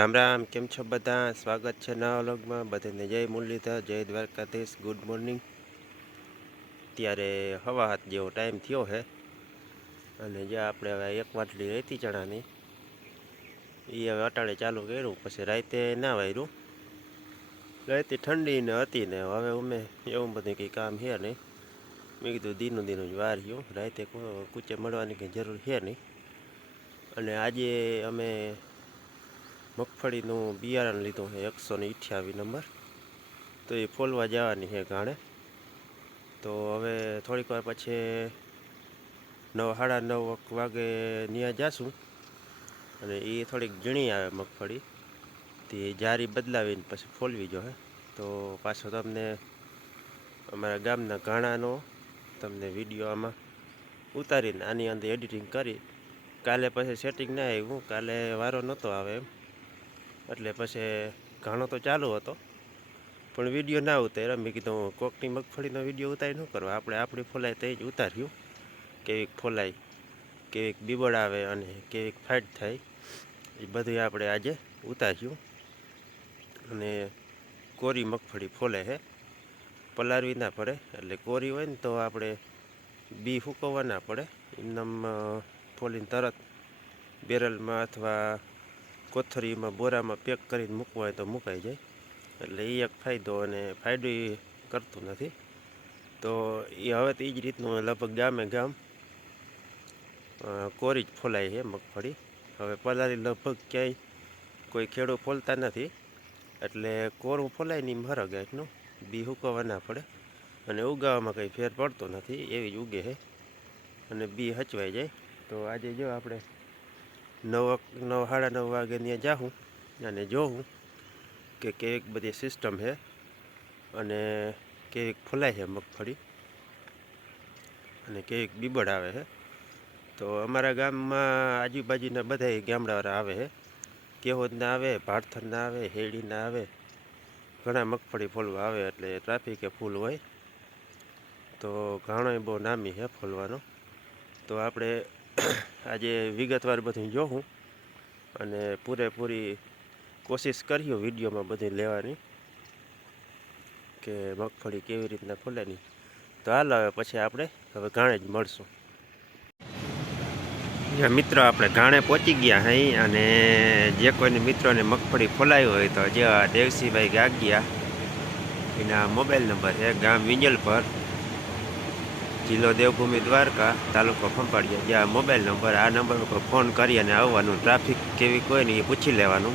રામ રામ, કેમ છો બધા? સ્વાગત છે નવા વ્લોગમાં. બધાને જય મુરલીધર, જય દ્વારકાધીશ. ગુડ મોર્નિંગ ત્યારે હવા હાથ જેવો ટાઈમ થયો છે અને જે આપણે હવે એક વાટલી રહેતી ચણાની, એ હવે અટાણે ચાલુ કર્યું. પછી રાતે ના વાર્યું રાતે ઠંડી ને હતી ને હવે અમે એવું બધું કંઈ કામ છે નહીં. મેં કીધું દીનું દીનું જ વાર્યું રાતે કૂચે મળવાની કંઈ જરૂર છે નહીં. અને આજે અમે મગફળીનું બિયારણ લીધું છે એકસો ને અઠ્યાવીસ નંબર. તો એ ફોલવા જવાની છે ઘાણે. તો હવે થોડીક વાર પછી નવ, સાડા નવ વાગે ત્યાં જાશું. અને એ થોડીક ઝીણી આવે મગફળી. તે જારી બદલાવીને પછી ફોલવી જોઈએ તો પાછો તમને અમારા ગામના ઘાણાનો તમને વીડિયો આમાં ઉતારીને આની અંદર એડિટિંગ કરી. કાલે પછી સેટિંગ ના આવ્યું. કાલે વારો નહોતો આવે એમ. એટલે પછી ઘાણો તો ચાલુ હતો. પણ વીડિયો ના ઉતાર્યો. મેં કીધું કોકની મગફળીનો વીડિયો ઉતારી ન કરવા આપણે આપણી ફોલાય તે જ ઉતાર્યું. કેવીક ફોલાય, કેવીક બીબડ આવે અને કેવીક ફાઇટ થાય, એ બધું આપણે આજે ઉતાર્યું. અને કોરી મગફળી ફોલે છે પલારવી ના પડે. એટલે કોરી હોય ને તો આપણે બી ફૂકવવા ના પડે. એમનામ ફોલીને તરત બેરલમાં અથવા કોથળીમાં બોરામાં પેક કરીને મૂકવા હોય તો મુકાઈ જાય. એટલે એ એક ફાયદો અને ફાયદો એ કરતું નથી. તો એ હવે તો એ જ રીતનું લગભગ ગામે ગામ કોરી જ ફોલાય છે મગફળી. હવે પલારી લગભગ ક્યાંય કોઈ ખેડૂત ફોલતા નથી. એટલે કોરું ફોલાય નહીં ફરક એટલું બી હુકવવા ના પડે. અને ઉગાવામાં કંઈ ફેર પડતો નથી, એવી જ ઉગે છે. અને બી હચવાઈ જાય. તો આજે જો આપણે નવ નવ, સાડા નવ વાગે ત્યાં જાઉં અને જોઉં કે કેવીક બધી સિસ્ટમ છે અને કેવીક ફૂલાય છે મગફળી અને કેવીક બીબડ આવે છે. તો અમારા ગામમાં આજુબાજુના બધા ગામડાવાળા આવે છે. કેહોદના આવે, ભાડથરના આવે, હેડીના આવે, ઘણા મગફળી ફોલવા આવે એટલે ટ્રાફિકે ફૂલ હોય. તો ઘણો બહુ નામી છે ફોલવાનો. તો આપણે આજે વિગતવાર બધું જોઉં અને પૂરેપૂરી કોશિશ કરીએ વિડીયોમાં બધી લેવાની કે મગફળી કેવી રીતના ફૂલેની તો હાલ હવે પછી આપણે હવે ઘાણે જ મળશું. મિત્રો આપણે ઘાણે પહોંચી ગયા હઈ અને જે કોઈને મિત્રોને મગફળી ફોલાવી હોય તો જે દેવસીભાઈ ગાગિયા, એના મોબાઈલ નંબર છે ગામ વિંજલ પર જિલ્લો દેવભૂમિ દ્વારકા તાલુકો ખંભાળિયા જ્યાં મોબાઈલ નંબર, આ નંબર ઉપર ફોન કરી અને આવવાનું. ટ્રાફિક કેવી કોઈ નહીં, એ પૂછી લેવાનું.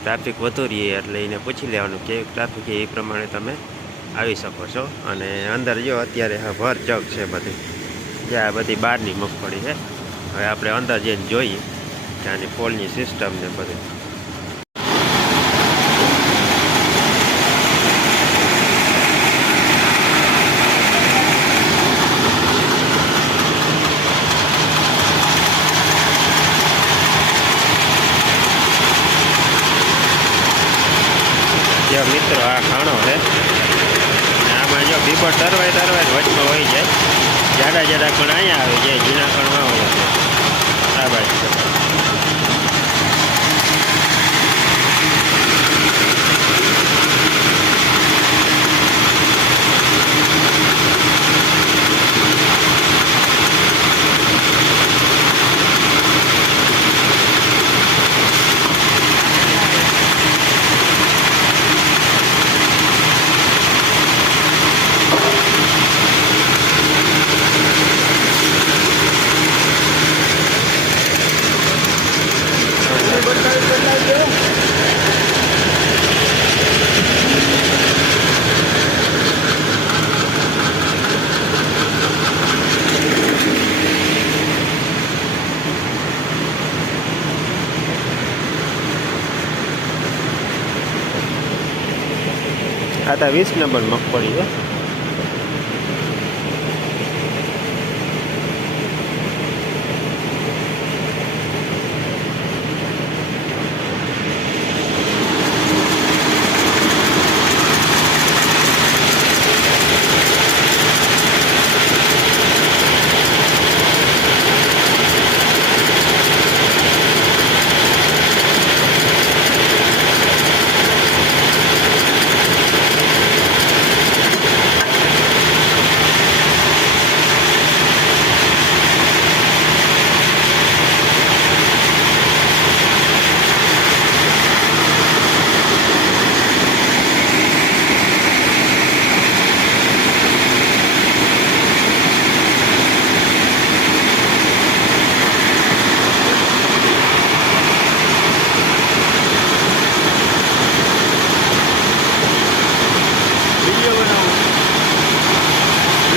ટ્રાફિક વધુ રહીએ એટલે એને પૂછી લેવાનું કેવી ટ્રાફિક એ પ્રમાણે તમે આવી શકો છો. અને અંદર જો અત્યારે હા, ભર જગ છે બધી. જ્યાં બધી બહારની મગફળી છે. હવે આપણે અંદર જઈને જોઈએ. ત્યાંની ફોલની સિસ્ટમ ને બધું જો મિત્રો આ ખાણો છે અને આમાં જો બીબર તરવાય તરવાય વચમાં હોય જાય જાડા જાડા પણ અહીંયા આવે ઝીણા કણમાં હોય છે. આ બાજુ. તો વીસ નંબર મગફળી છે.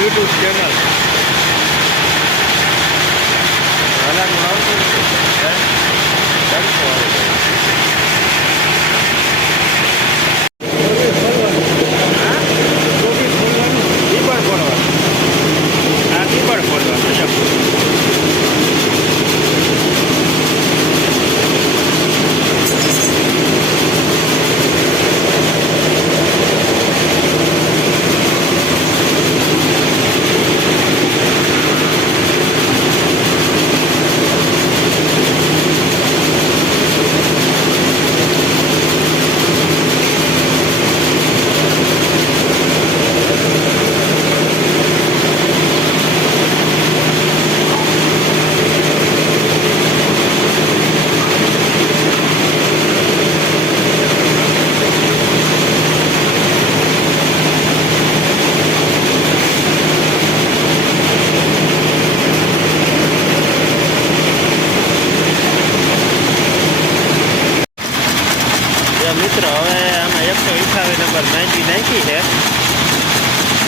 યુટ્યુબ ચેનલ હલાનું આવતું નથી હે? ડંકો આવે છે. હા? કીબોર્ડ ખોલવાનું. હા, કીબોર્ડ ખોલવાનું. એમ. જો મિત્રો હવે આમાં એકસો અઠાવી નંબર નાઇન્ટી નાખી છે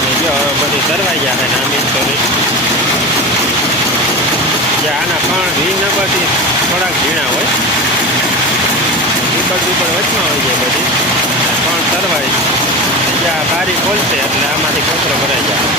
ને જો હવે બધી ઇન્સ્ટોલેટ જે આના પણ વી નંબરથી થોડાક ઝીણા હોય. ઉપર ઉપર વચમાં હોય છે બધી. પણ તરવાય બીજા બારી ખોલશે એટલે આમાંથી કચરો ભરાઈ જાય.